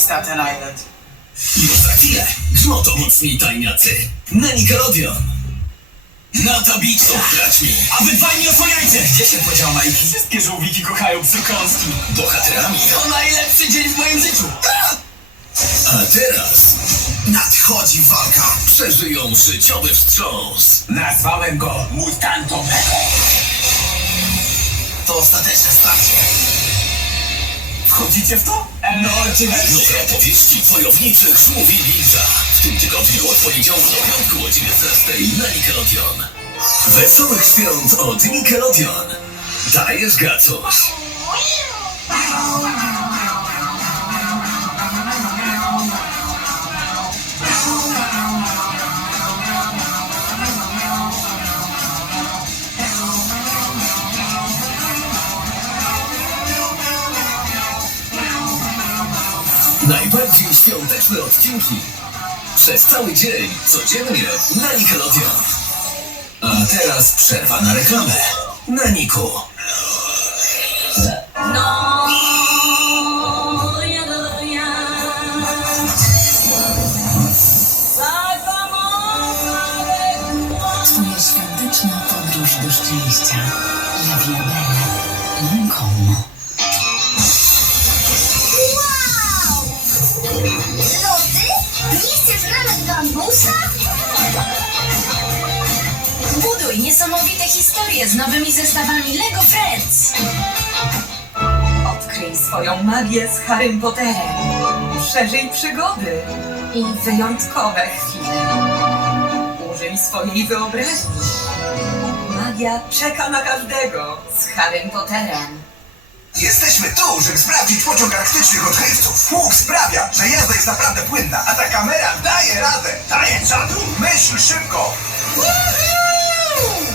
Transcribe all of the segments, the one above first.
Staten Island. Już za chwilę. Kto to mocni tajniacy? Na Nickelodeon. To bić to braćmi, a wy dwaj nie osłaniajcie! Gdzie się podział Majki? Wszystkie żółwiki kochają psokąski. Bohaterami to najlepszy dzień w moim życiu! A teraz nadchodzi walka. Przeżyją życiowy wstrząs. Nazwałem go Mutantom. To ostateczne starcie. Wchodzicie w to? No oczywiście. Nowe opowieści wojowniczych słów i ninja. W tym tygodniu od poniedziałku do piątku o 19 na Nickelodeon. Wesołych świąt od Nickelodeon. Dajesz gacoś. Najbardziej świąteczne odcinki. Przez cały dzień, codziennie na Nickelodeon. A teraz przerwa na reklamę. Na Niku. No, ja, ja. Twoja świąteczna podróż do szczęścia. La Via Bella. Lody? Nie chcesz nawet bambusa? Buduj niesamowite historie z nowymi zestawami LEGO Friends. Odkryj swoją magię z Harrym Potterem. Przeżyj przygody i wyjątkowe chwile. Użyj swojej wyobraźni. Magia czeka na każdego z Harrym Potterem. Jesteśmy tu, żeby sprawdzić pociąg arktycznych odkrywców. Huk sprawia, że jazda jest naprawdę płynna, a ta kamera daje radę. Daje czadu? Myśl szybko.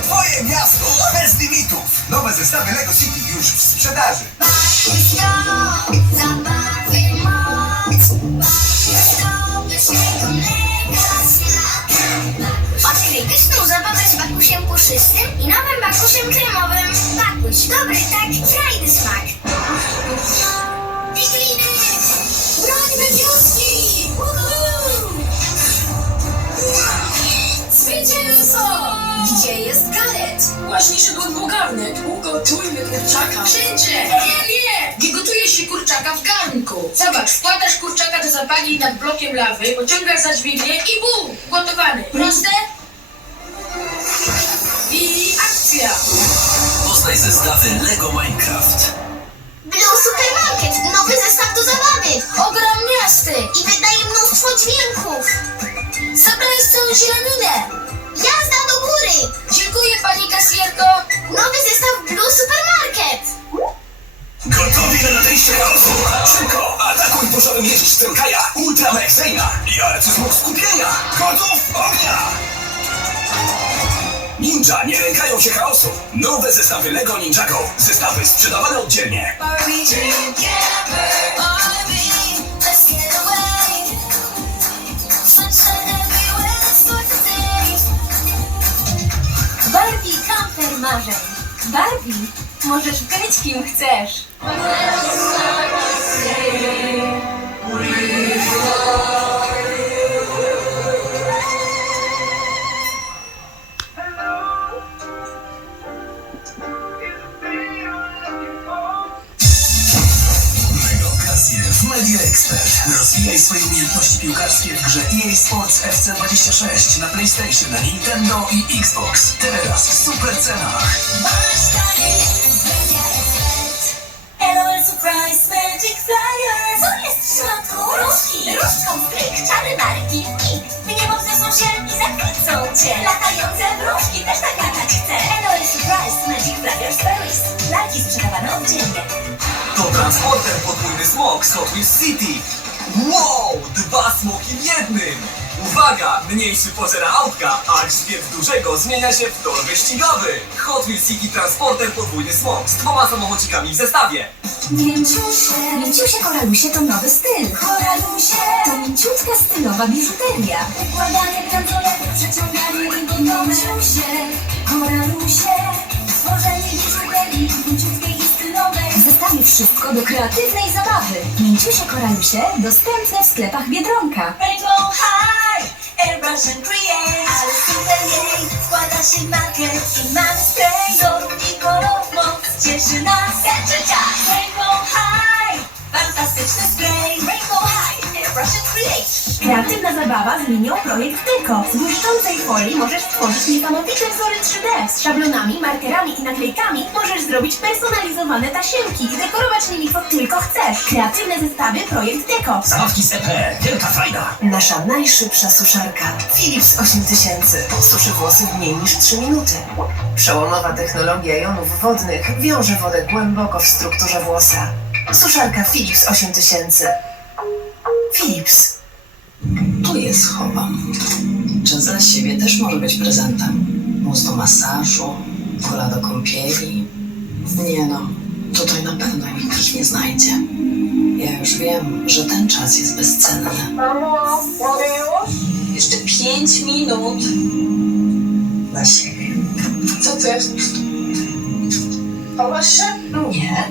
Twoje miasto bez limitów. Nowe zestawy Lego City już w sprzedaży. Odkryj pyszną zabawę z bakusiem puszystym i nowym bakusiem kremowym. Dobry, tak, frajdy smak. Pigliny! Brońmy wioski! Woohoo! Zwycięzco! Gdzie jest Gareth? Właśnie szedłem po garnek. Ugotujmy kurczaka. Wszędzie! Nie, nie! Nie gotuje się kurczaka w garnku. Zobacz, wkładasz kurczaka do zapalni nad blokiem lawy, pociągasz za dźwignię i bum! Gotowany. Proste? I akcja! Poznaj zestawy Lego Minecraft. Blue Supermarket, nowy zestaw do zabawy. Ogram miasty! I wydaje mnóstwo dźwięków. Zabrałeś całą zieleninę! Jazda do góry. Dziękuję pani kasjerko. Nowy zestaw Blue Supermarket. Gotowi na nadejście chaosu! Szybko! Atakuj burzowy miecz Stękaja! Ultra Mexeina! I arcysmuk skupienia! Gotów? Ognia! Ninja nie lękają się chaosu! Nowe zestawy Lego Ninjago! Zestawy sprzedawane oddzielnie! Barbie kamper marzeń. Barbie, możesz być kim chcesz. Expert. Rozwijaj swoje umiejętności piłkarskie w grze EA Sports FC26 na PlayStation, Nintendo i Xbox. Teraz w super cenach. Surprise Magic Flyer. Co jest w środku? Różki, różdżką stryk, czary marki, nikt. Nie powzniosą się i zachwycą cię. Latające wróżki też tak latać transporter podwójny smok Wheels City. Wow, dwa smoki w jednym. Uwaga, mniejszy pożera autka, a grzbiet dużego zmienia się w tor wyścigowy. Hot Wheels City Transporter podwójny smok z dwoma samochodzikami w zestawie. Mięciusie. Mięciusie Koralusie to nowy styl. Koralusie, To mięciutka stylowa biżuteria. układanie bransoletek, przeciąganie i stylowej. W wszystko do kreatywnej zabawy. Mięciusie koraliusie dostępne w sklepach Biedronka. Rainbow High, Airbrush and Create. Ale super jej, składa się marker i mamy spray Wzorów i kolorów moc. Cieszy nas. Skacze czas Kreatywna zabawa zmienił projekt Deco. Z błyszczącej folii możesz stworzyć niesamowite wzory 3D. Z szablonami, markerami i naklejkami możesz zrobić personalizowane tasiemki i dekorować nimi co tylko chcesz. Kreatywne zestawy projekt Deco. Zabawki z EP, wielka frajda. Nasza najszybsza suszarka Philips 8000 suszy włosy w mniej niż 3 minuty. Przełomowa technologia jonów wodnych wiąże wodę głęboko w strukturze włosa. Suszarka Philips 8000. Philips. Tu je schowam. Czas dla siebie też może być prezentem. Mus do masażu, kola do kąpieli. Nie no, tutaj na pewno nikt ich nie znajdzie. Ja już wiem, że ten czas jest bezcenny. Mamo, mogę już? Jeszcze pięć minut dla siebie. Co to jest? Chowasz się? Nie,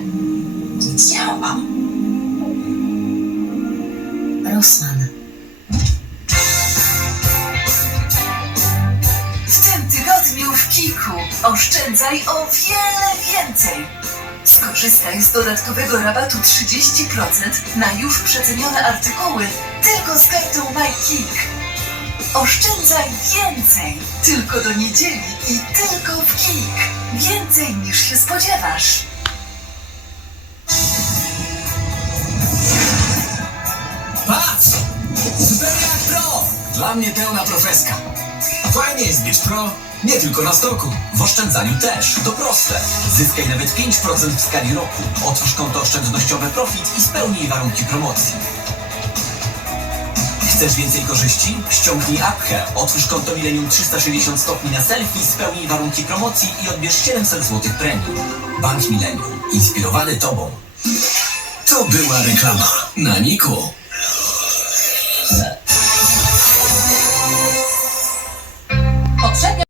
nic nie chowam. Rosman. Skorzystaj z dodatkowego rabatu 30% na już przecenione artykuły tylko z kartą MyKik. Oszczędzaj więcej tylko do niedzieli i tylko w Kik. Więcej niż się spodziewasz. Patrz! Jak pro! Dla mnie pełna profeska. Fajnie jest być pro, nie tylko na stoku. W oszczędzaniu też. To proste. Zyskaj nawet 5% w skali roku. Otwórz konto oszczędnościowe Profit i spełnij warunki promocji. Chcesz więcej korzyści? Ściągnij apkę, otwórz konto Millennium 360 stopni na selfie, spełnij warunki promocji i odbierz 700 zł premii. Bank Millennium. Inspirowany Tobą. To była reklama. Na Niku.